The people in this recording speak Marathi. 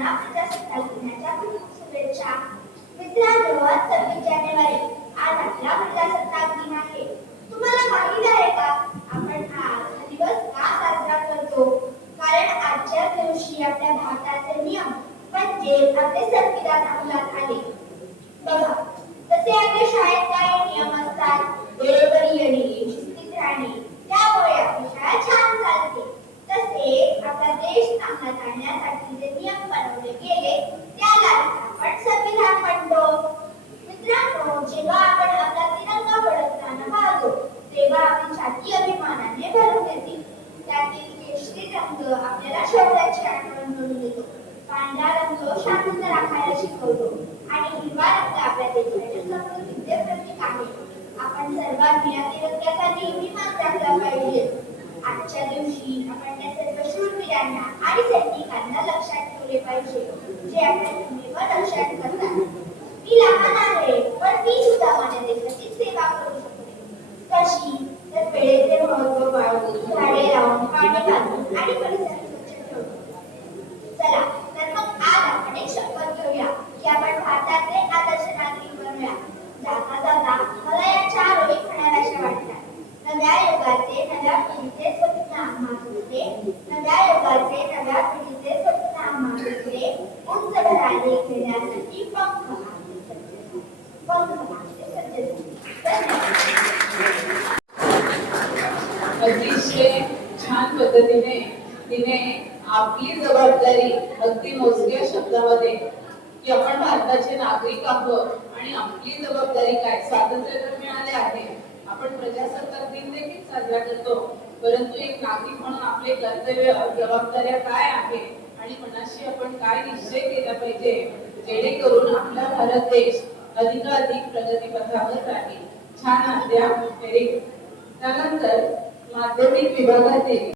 सर्वांना प्रजासत्ताक दिनाच्या खूप शुभेच्छा. मित्रांनो, आज 26 जानेवारी आज आपला प्रजासत्ताक दिन आहे. तुम्हाला माहित आहे का आपण आज हा दिवस का साजरा करतो? कारण आजच्या दिवशी आपल्या भारताचे नियम म्हणजे आपले संविधान अंमलात आले. बघा, तसे आपल्या शाळेत काही नियम असतात. वेळोवेळी येणे, शिस्तीत राहणे, त्यामुळे आपली शाळा छान चालते. तसेच आपला देश अंमलात आणण्यासाठी जे नियम बनवले गेले त्याला आपण संविधान म्हणतो. मित्रांनो, जेव्हा आपण आपला तिरंगा फडकताना पाहतो तेव्हा आपली छाती अभिमानाने भरून येते. त्यातील केशरी रंग आपल्याला शौर्याची आठवण करून देतो. पांढरा रंग शांतता राखायला शिकवतो आणि हिरवा रंग आपल्या देशाच्या समृद्धीचे प्रतीक आहे. आपण सर्वांनी या तिरंग्याचा नेहमी मान राखला पाहिजे. आजच्या दिवशी आपण त्या सर्व शूरवीरांना आणि सैनिकांना लक्षात ठेवले पाहिजे जे आपल्या भूमीवर रक्षण करतात. मी लहान आहे पण मी सुद्धा माझ्या देशाची सेवा करू शकते. कशी तर वेळेचे महत्त्व पाळून, झाडे लावून, पाणी घालून आणि परिसर स्वच्छ ठेवून. चला तर मग आज आपण एक शपथ घेऊया की आपण भारताचे आदर्श नागरिक बनूया. जाता जाता मला या 4 ओळी म्हणाव्याशा वाटतात. नव्या युगाचे नव्या पिढीचे स्वप्न आम्हा सुचले, नव्या युगाचे नव्या पिढीचे स्वप्न आम्हा सुचले, उंच भरारी खेळण्यासाठी पंख अतिशय छान पद्धतीने तिने आपली जबाबदारी अगदी मोजक्या शब्दामध्ये की आपण भारताचे नागरिक आहोत आणि आपली जबाबदारी काय. स्वातंत्र्य तर मिळाले आहे, आपण प्रजासत्ताक दिन देखील साजरा करतो, परंतु एक नागरिक म्हणून आपले कर्तव्य जबाबदाऱ्या काय आहे आणि मनाशी आपण काय निश्चय केला पाहिजे जेणेकरून आपला भारत देश अधिकाधिक प्रगतीपथावर राहील. छान आज्ञा. त्यानंतर माध्यमिक विभागातील